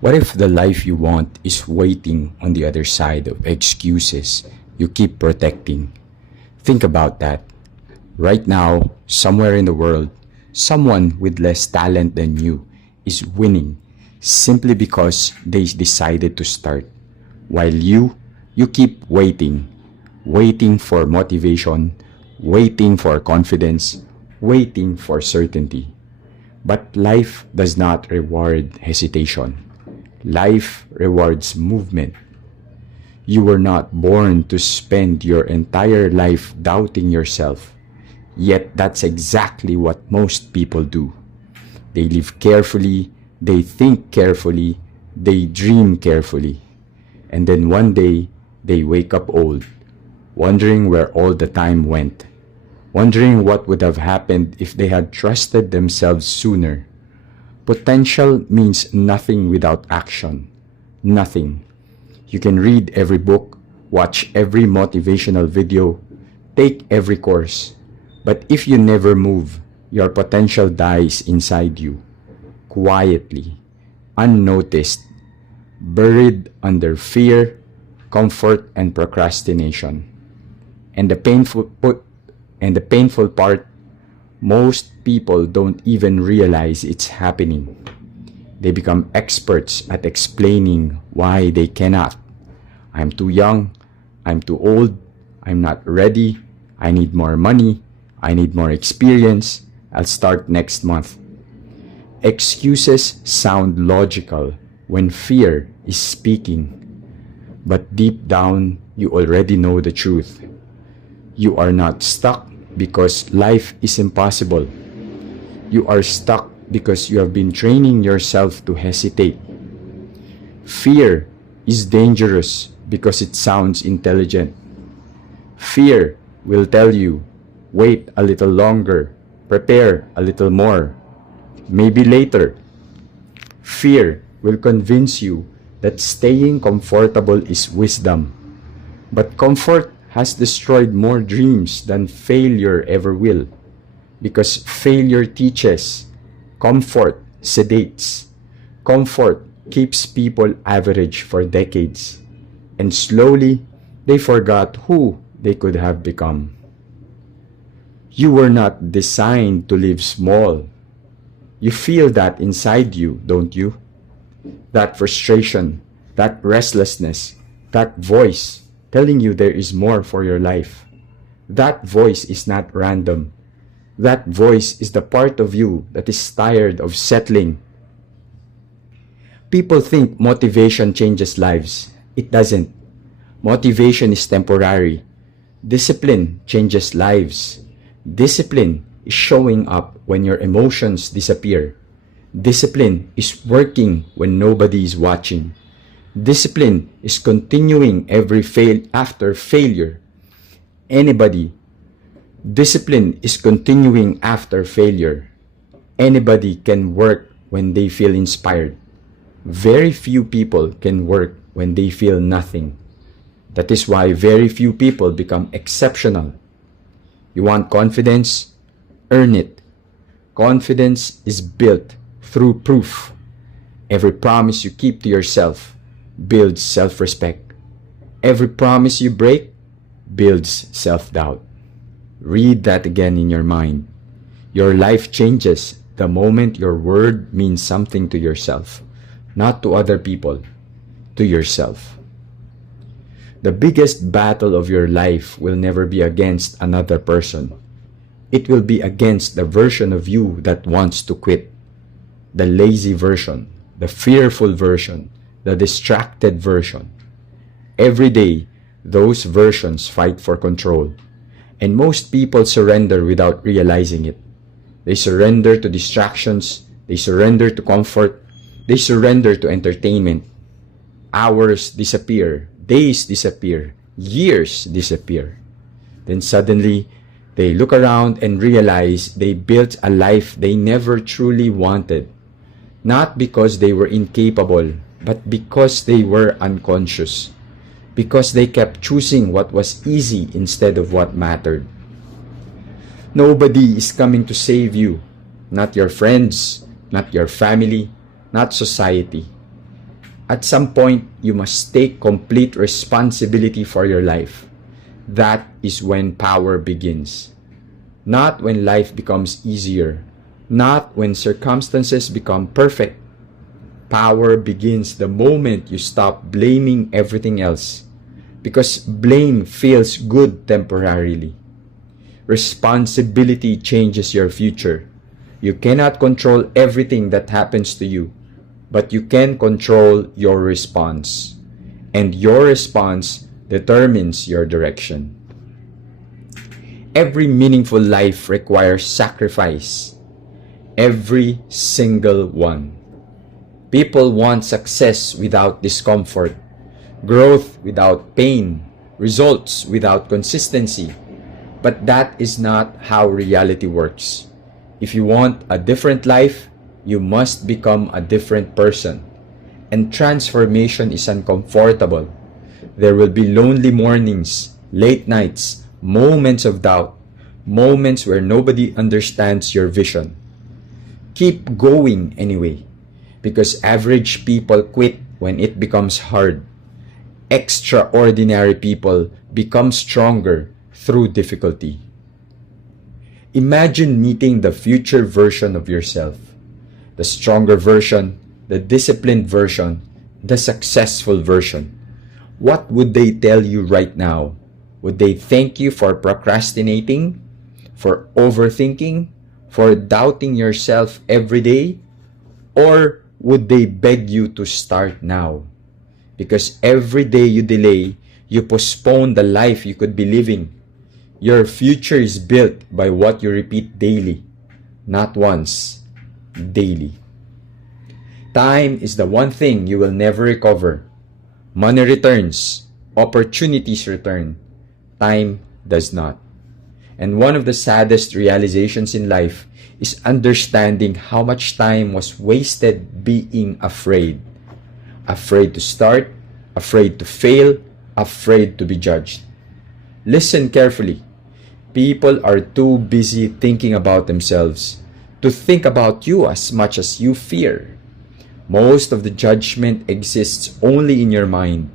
What if the life you want is waiting on the other side of excuses you keep protecting? Think about that. Right now, somewhere in the world, someone with less talent than you is winning simply because they decided to start. While you keep waiting, waiting for motivation, waiting for confidence, waiting for certainty. But life does not reward hesitation. Life rewards movement. You were not born to spend your entire life doubting yourself. Yet that's exactly what most people do. They live carefully, they think carefully, they dream carefully. And then one day, they wake up old, wondering where all the time went, wondering what would have happened if they had trusted themselves sooner. Potential means nothing without action. Nothing. You can read every book, watch every motivational video, take every course. But if you never move, your potential dies inside you, quietly, unnoticed, buried under fear, comfort, and procrastination. And the painful part, most people don't even realize it's happening. They become experts at explaining why they cannot. I'm too young, I'm too old, I'm not ready, I need more money, I need more experience, I'll start next month. Excuses sound logical when fear is speaking. But deep down, you already know the truth. You are not stuck because life is impossible. You are stuck because you have been training yourself to hesitate. Fear is dangerous because it sounds intelligent. Fear will tell you, wait a little longer, prepare a little more, maybe later. Fear will convince you that staying comfortable is wisdom. But comfort has destroyed more dreams than failure ever will. Because failure teaches, comfort sedates. Comfort keeps people average for decades. And slowly, they forgot who they could have become. You were not designed to live small. You feel that inside you, don't you? That frustration, that restlessness, that voice telling you there is more for your life. That voice is not random. That voice is the part of you that is tired of settling. People think motivation changes lives. It doesn't. Motivation is temporary. Discipline changes lives. Discipline is showing up when your emotions disappear. Discipline is working when nobody is watching. Discipline is continuing after failure. Discipline is continuing after failure. Anybody can work when they feel inspired. Very few people can work when they feel nothing. That is why very few people become exceptional. You want confidence? Earn it. Confidence is built through proof. Every promise you keep to yourself builds self-respect. Every promise you break builds self-doubt. Read that again in your mind. Your life changes the moment your word means something to yourself, not to other people, to yourself. The biggest battle of your life will never be against another person. It will be against the version of you that wants to quit. The lazy version, the fearful version, the distracted version. Every day, those versions fight for control. And most people surrender without realizing it. They surrender to distractions, they surrender to comfort, they surrender to entertainment. Hours disappear, days disappear, years disappear. Then suddenly, they look around and realize they built a life they never truly wanted. Not because they were incapable, but because they were unconscious. Because they kept choosing what was easy instead of what mattered. Nobody is coming to save you. Not your friends, not your family, not society. At some point, you must take complete responsibility for your life. That is when power begins. Not when life becomes easier. Not when circumstances become perfect. Power begins the moment you stop blaming everything else. Because blame feels good temporarily. Responsibility changes your future. You cannot control everything that happens to you, but you can control your response. And your response determines your direction. Every meaningful life requires sacrifice. Every single one. People want success without discomfort, growth without pain, results without consistency. But that is not how reality works. If you want a different life, you must become a different person. And transformation is uncomfortable. There will be lonely mornings, late nights, moments of doubt, moments where nobody understands your vision. Keep going anyway, because average people quit when it becomes hard. Extraordinary people become stronger through difficulty. Imagine meeting the future version of yourself, the stronger version, the disciplined version, the successful version. What would they tell you right now? Would they thank you for procrastinating, for overthinking, for doubting yourself every day? Or would they beg you to start now? Because every day you delay, you postpone the life you could be living. Your future is built by what you repeat daily, not once, daily. Time is the one thing you will never recover. Money returns, opportunities return. Time does not. And one of the saddest realizations in life is understanding how much time was wasted being afraid. Afraid to start, afraid to fail, afraid to be judged. Listen carefully. People are too busy thinking about themselves to think about you as much as you fear. Most of the judgment exists only in your mind.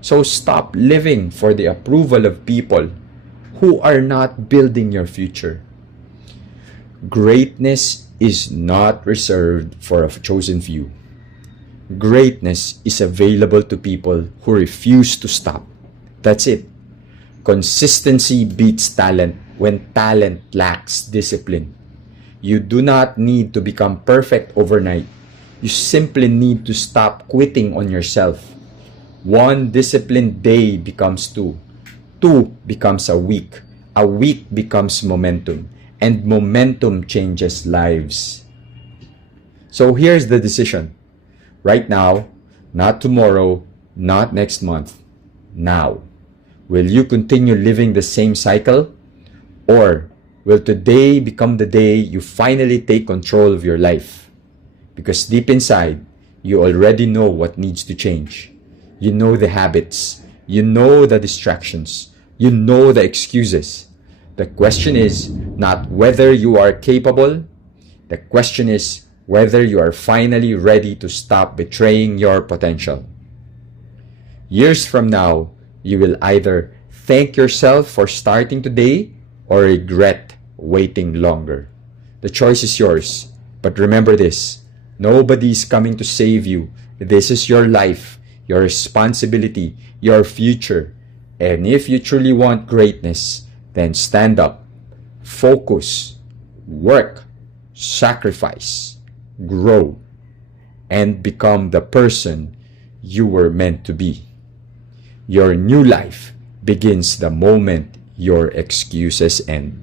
So stop living for the approval of people who are not building your future. Greatness is not reserved for a chosen few. Greatness is available to people who refuse to stop. That's it. Consistency beats talent when talent lacks discipline. You do not need to become perfect overnight. You simply need to stop quitting on yourself. One disciplined day becomes two. Two becomes a week. A week becomes momentum. And momentum changes lives. So here's the decision. Right now, not tomorrow, not next month. Now. Will you continue living the same cycle? Or will today become the day you finally take control of your life? Because deep inside, you already know what needs to change. You know the habits. You know the distractions. You know the excuses. The question is not whether you are capable. The question is whether you are finally ready to stop betraying your potential. Years from now, you will either thank yourself for starting today or regret waiting longer. The choice is yours. But remember this, nobody is coming to save you. This is your life, your responsibility, your future. And if you truly want greatness, then stand up, focus, work, sacrifice, grow, and become the person you were meant to be. Your new life begins the moment your excuses end.